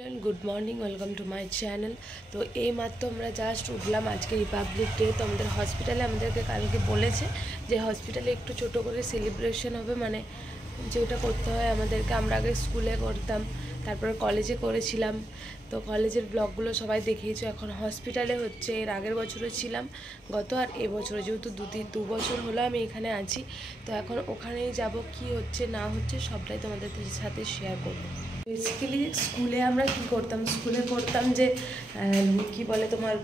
Good morning welcome to my channel. तो ये मात्र আমরা জাস্ট উঠলাম আজকে রিপাবলিক ডে। তো আমাদের হসপিটালে আমাদেরকে কালকে বলেছে যে হসপিটালে একটু ছোট করে সেলিব্রেশন হবে, মানে যেটা করতে হয় আমাদেরকে। আমরা আগে স্কুলে করতাম, তারপরে কলেজে করেছিলাম, তো কলেজের ব্লগগুলো সবাই দেখিয়েছো। এখন হসপিটালে হচ্ছে, এর আগের বছরও ছিলাম গত, আর এবছরও যেহেতু দু বছর হলো আমি এখানে আছি, তো এখন ওখানেই যাব। কি হচ্ছে না হচ্ছে সবটাই তোমাদের সাথে শেয়ার করবো। বেসিক্যালি স্কুলে আমরা কি করতাম, স্কুলে করতাম যে কি বলে তোমার,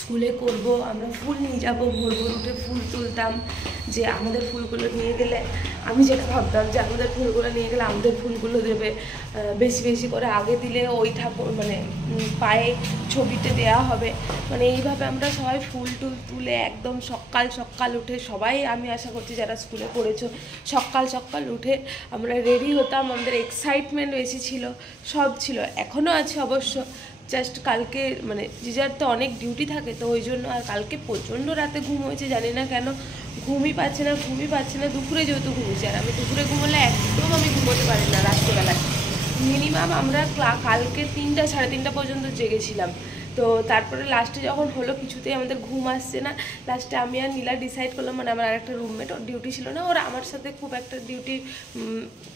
স্কুলে করব আমরা ফুল নিয়ে যাব, ভোর ভোর উঠে ফুল তুলতাম। যে আমাদের ফুলগুলো নিয়ে গেলে, আমি যেটা ভাবতাম যে আমাদের ফুলগুলো নিয়ে গেলে আমাদের ফুলগুলো দেবে বেশি বেশি করে, আগে দিলে ওই ঠাকুর মানে পায়ে ছবিতে দেওয়া হবে। মানে এইভাবে আমরা সবাই ফুল টুল তুলে একদম সকাল সকাল উঠে, সবাই আমি আশা করছি যারা স্কুলে পড়েছো, সকাল সকাল উঠে আমরা রেডি হতাম। আমাদের এক্সাইটমেন্ট বেশি ছিল, সব ছিল, এখনও আছে অবশ্য। জাস্ট কালকে মানে জিজার তো অনেক ডিউটি থাকে, তো ওই জন্য। আর কালকে প্রচণ্ড রাতে ঘুম হয়েছে, জানি না কেন, ঘুমই পাচ্ছে না। দুপুরে যেহেতু ঘুমিয়েছি, আর আমি দুপুরে ঘুমোলে একদম আমি ঘুমোতে পারি না রাত্রেবেলায়। মিনিমাম আমরা কালকে 3টা সাড়ে 3টা পর্যন্ত জেগেছিলাম। তো তারপরে লাস্টে যখন হলো কিছুতেই আমাদের ঘুম আসছে না, লাস্টে আমি আর নীলা ডিসাইড করলাম, মানে আমার আরেকটা রুমমেট, ওর ডিউটি ছিল না, ওরা আমার সাথে খুব একটা ডিউটি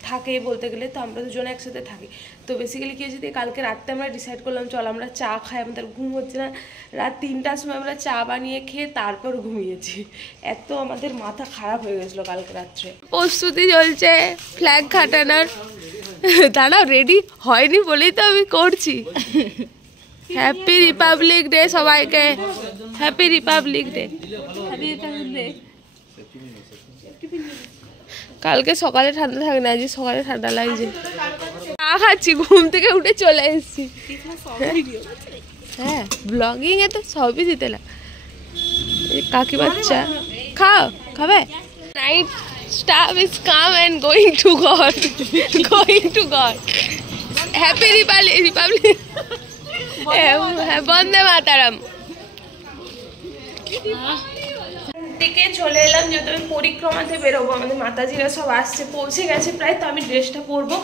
থাকে বলতে গেলে, তো আমরা দুজনে একসাথে থাকি। তো বেসিক্যালি কী হয়েছে, কালকে রাত্রে আমরা ডিসাইড করলাম চল আমরা চা খাই, আমাদের ঘুম হচ্ছে না। রাত 3টার সময় আমরা চা বানিয়ে খেয়ে তারপর ঘুমিয়েছি। এত আমাদের মাথা খারাপ হয়ে গেছিলো কালকে রাত্রে। প্রস্তুতি চলছে ফ্ল্যাগ খাটানোর। দাঁড়াও, রেডি হয়নি বলেই তো আমি করছি। হ্যাপি রিপাবলিক ডে সবাইকে, হ্যাপি রিপাবলিক ডে। কালকে সকালে ঠান্ডা থাকে না, আজ সকালে ঠান্ডা লাগছে। চা খাচ্ছি, ঘুম থেকে উঠে চলে এসেছি। হ্যাঁ, ব্লগিং এ তো সবই দিতে লাগে। কাকি বাচ্চা খাও, খাবে? Night staff is come and going to God, happy republic, Vande Mataram. দিকে চলে এলাম, যেহেতু আমি পরিক্রমাতে বেরোবো, আমাদের মাতাজিরা সব আসছে, পৌঁছে গেছে প্রায়। তো আমি ড্রেসটা পরবো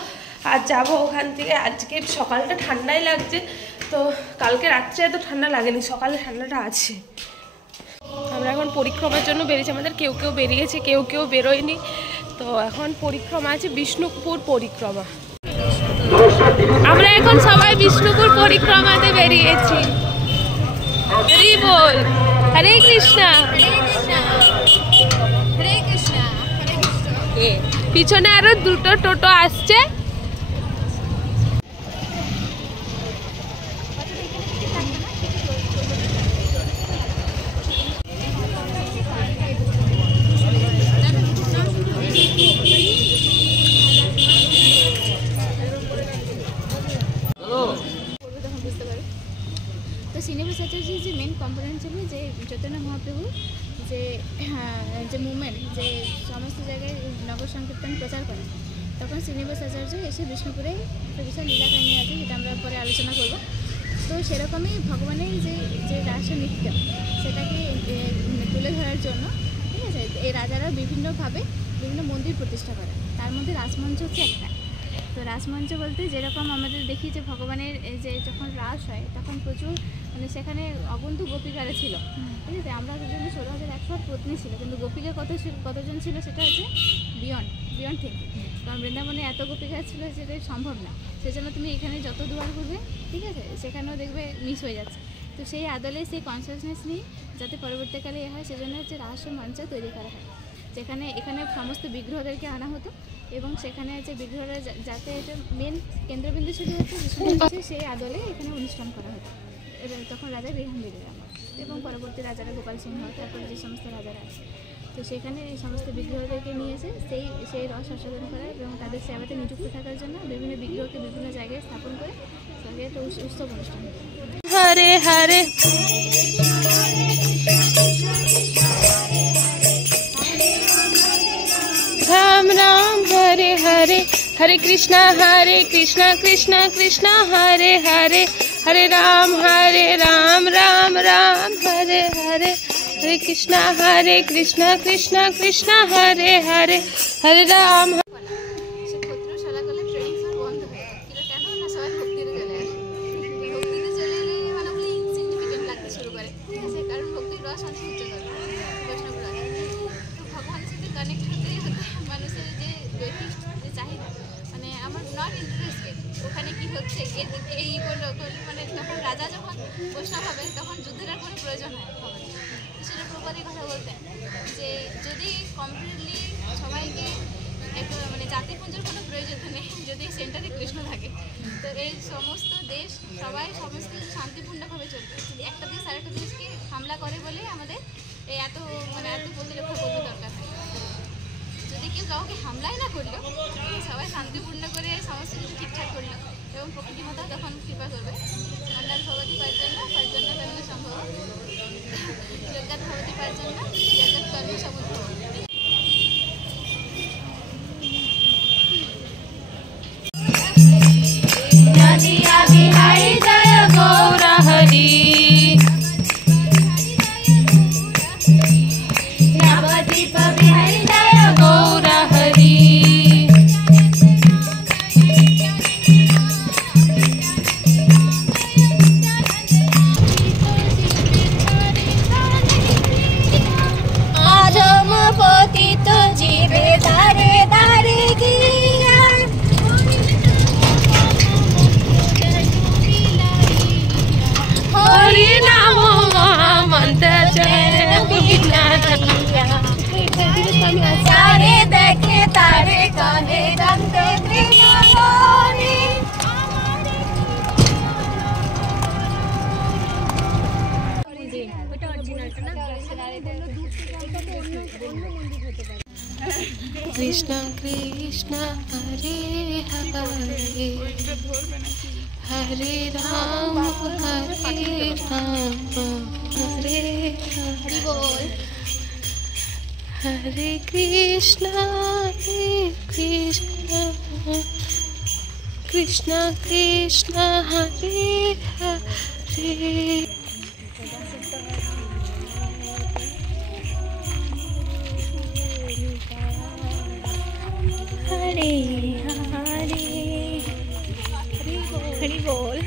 আর যাবো ওখান থেকে। আজকে সকালটা ঠান্ডাই লাগছে, তো কালকে রাত্রে এত ঠান্ডা লাগেনি, সকালে ঠান্ডাটা আছে। আমরা এখন পরিক্রমার জন্য বেরিয়েছি, আমাদের কেউ কেউ বেরিয়েছে, কেউ কেউ বেরোয়নি। তো এখন পরিক্রমা আছে, বিষ্ণুপুর পরিক্রমা। আমরা এখন সবাই বিষ্ণুপুর পরিক্রমাতে বেরিয়েছি। হরি বল, হরে কৃষ্ণা। পিছনে আরো দুটো টোটো আসছে। তো শ্রীনিবাস আচার্যের যে মেন কম্পোনেন্ট ছিল, যে চৈতন্য মহাপ্রভু যে মুভমেন্ট, যে সমস্ত জায়গায় নগর সংকীর্তন প্রচার করে, তখন শ্রীনিবাস আচার্য এসে বিষ্ণুপুরে একটা বিশাল লীলা কাহিনী আছে, যেটা আমরা পরে আলোচনা করব। তো সেরকমই ভগবানের যে রাস নৃত্য, সেটাকে তুলে ধরার জন্য, ঠিক আছে, এই রাজারা বিভিন্নভাবে বিভিন্ন মন্দির প্রতিষ্ঠা করে, তার মধ্যে রাসমঞ্চ হচ্ছে একটা। তো রাসমঞ্চ বলতে যেরকম আমাদের দেখি যে ভগবানের যে যখন রাস হয় তখন প্রচুর, মানে সেখানে অগন্তুক গোপিকারা ছিল, ঠিক আছে। আমরা দুজনে 16,100 পত্নী ছিল, কিন্তু গোপিকা কতজন ছিল সেটা হচ্ছে বিয়ন্ড থিঙ্কিং। কারণ বৃন্দাবনে এত গোপিকা ছিল সেটা সম্ভব না, সেজন্য তুমি এখানে যত দুয়ার করবে, ঠিক আছে, সেখানেও দেখবে মিস হয়ে যাচ্ছে। তো সেই আদলে সেই কনসিয়াসনেস নিয়ে যাতে পরবর্তীকালে হয়, সেজন্য হচ্ছে রাস মঞ্চ তৈরি করা হয়, যেখানে এখানে সমস্ত বিগ্রহদেরকে আনা হতো, এবং সেখানে হচ্ছে বিগ্রহরা যাতে এটা মেন কেন্দ্রবিন্দু ছিল হচ্ছে সেই আদলে এখানে অনুষ্ঠান করা হতো। এবং তখন রাজা রেহানদেবীরা এবং পরবর্তী রাজারা গোপাল সিংহ, তারপরে যে সমস্ত রাজারা আছে, তো সেখানে এই সমস্ত বিগ্রহদেরকে নিয়ে এসে সেই রস আস্বাদন করা এবং তাদের সেবাতে নিযুক্ত থাকার জন্য বিভিন্ন বিগ্রহকে বিভিন্ন জায়গায় স্থাপন করে সঙ্গে একটা উৎসব অনুষ্ঠান। হরে হরে রাম রাম হরে হরে, হরে কৃষ্ণা কৃষ্ণ কৃষ্ণ হরে হরে, হরে রাম রাম রাম হরে হরে, হরে কৃষ্ণা কৃষ্ণ কৃষ্ণ হরে হরে, হরে রাম। সে ক্ষত্রিয় শালাকালে ট্রেনিং সব বন্ধ হয়ে গেল, কেন না সবাই ভক্তিতে চলে এই মানে তখন রাজা যখন বৈষ্ণব হবে তখন যুদ্ধের আর কোনো প্রয়োজন হবে না। শিল প্রভুপাদ কথা বলতেন যে যদি কমপ্লিটলি সবাইকে একটু মানে জাতিপুঞ্জের কোনো প্রয়োজন নেই, যদি সেন্টারে কৃষ্ণ থাকে তো এই সমস্ত দেশ সবাই সমস্ত শান্তিপূর্ণভাবে চলবে। যদি একটা দেশ আরেকটা দেশকে হামলা করে বলে আমাদের এই এত প্রতিরক্ষা করতে দরকার হয়। যদি কেউ কাউকে হামলাই না করলো, সবাই শান্তিপূর্ণ করে সমস্ত কিছু ঠিকঠাক করলো এবং প্রকৃতি মাতা তখন কৃপা করবে। মন্ডল ভগবতী পার্জন্য কর্ম সম্ভব, যজ্ঞাত ভগবতী পার্জন্য যজ্ঞাত কর্ম সমুদ্র। বিহারী জয় গৌর হরি, নবদ্বীপ বিহারী জয় গৌর হরি। আজম পতিত জীবে দারে দারে গিয়া হরি নাম মহামন্ত্র জয় গোপীনাথ। তারে দেখে তারে কানে জানতে ত্রিভুবনে। কৃষ্ণ কৃষ্ণ হরে হরে, হরে রাম হরে বল, হরে কৃষ্ণ কৃষ্ণ কৃষ্ণ কৃষ্ণ হরে হরে। হরে হরে হরি বল।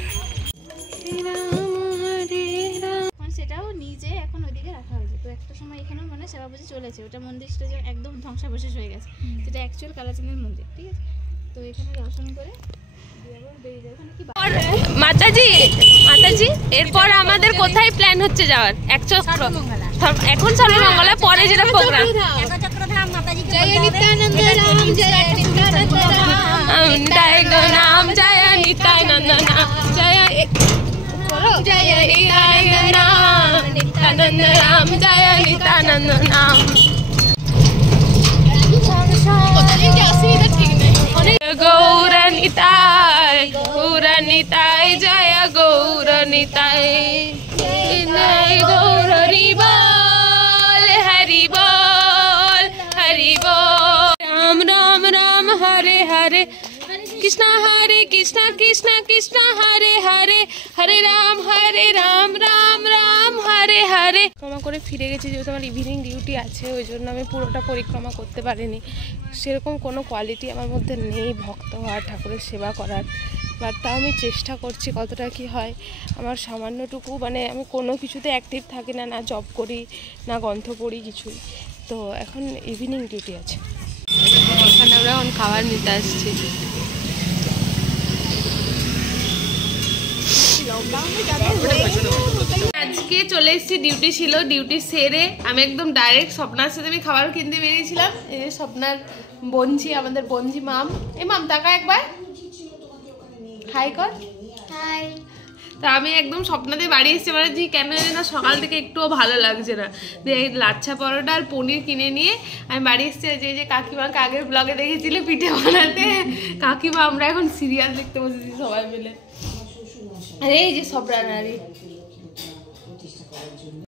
রাম হরে রাম। সেটাও নিজে এখন ওইদিকে রাখা হয়েছে, তো একটা সময় এখানেও মানে সেবা পুজো চলেছে। ওটা মন্দিরটা যে একদম ধ্বংসাবশেষ হয়ে গেছে, যেটা অ্যাকচুয়াল কালাচাঁদের মন্দির, ঠিক আছে। তো এখানে দর্শন করে মাতাজি মাতাজি এরপর আমাদের কোথায় প্ল্যান হচ্ছে যাওয়ার? এক চক্র এখন সর্বমঙ্গলা, পরে যেটা প্রোগ্রাম জয় নিত্যানন্দ রাম, জয় নিত্যানন্দ নাম, জয় নিত্যানন্দ নাম, জয় জয় নিত্যানন্দ নাম, নিত্যানন্দ নাম, জয় নিত্যানন্দ নাম। গৌর নিতাই গৌর নিতাই, জয় গৌর নিতাই, জয় গৌর হরি বল, হরি বল, হরি বল। রাম রাম রাম হরে হরে, কৃষ্ণ হরে কৃষ্ণ কৃষ্ণ কৃষ্ণ হরে হরে, হরে রাম রাম রাম হরে হরে। পরিক্রমা করে ফিরে গেছি, যেহেতু আমার ইভিনিং ডিউটি আছে, ওই জন্য আমি পুরোটা পরিক্রমা করতে পারিনি। সেরকম কোনো কোয়ালিটি আমার মধ্যে নেই ভক্ত হওয়ার, ঠাকুরের সেবা করার, বাট তাও আমি চেষ্টা করছি কতটা কি হয়। আমার সামান্যটুকু মানে আমি কোনো কিছুতে অ্যাক্টিভ থাকি না, না জব করি না গ্রন্থ পড়ি কিছুই। তো এখন ইভিনিং ডিউটি আছে, এখানে আমরা এখন খাবার নিতে আসছি। আজকে চলে এসেছি, ডিউটি ছিল, ডিউটি সেরে আমি একদম ডাইরেক্ট স্বপ্নার সাথে আমি খাবার কিনতে বেরিয়েছিলাম। এই যে স্বপ্নার বঞ্জি, আমাদের বঞ্জি মাম। এই মাম টাকা একবার হাই কর, হাই। তা আমি একদম স্বপ্নাতে বাড়ি এসেছি, মানে যে কেন জানি না সকাল থেকে একটুও ভালো লাগছে না। দিয়ে লাচ্ছা পরোটা আর পনির কিনে নিয়ে আমি বাড়ি এসেছি। যে কাকিমাকে আগের ব্লগে দেখেছিলে পিঠে বানাতে, কাকিমা আমরা এখন সিরিয়াল দেখতে বসেছি সবাই মিলে। আরে এই যে সব রান্নারি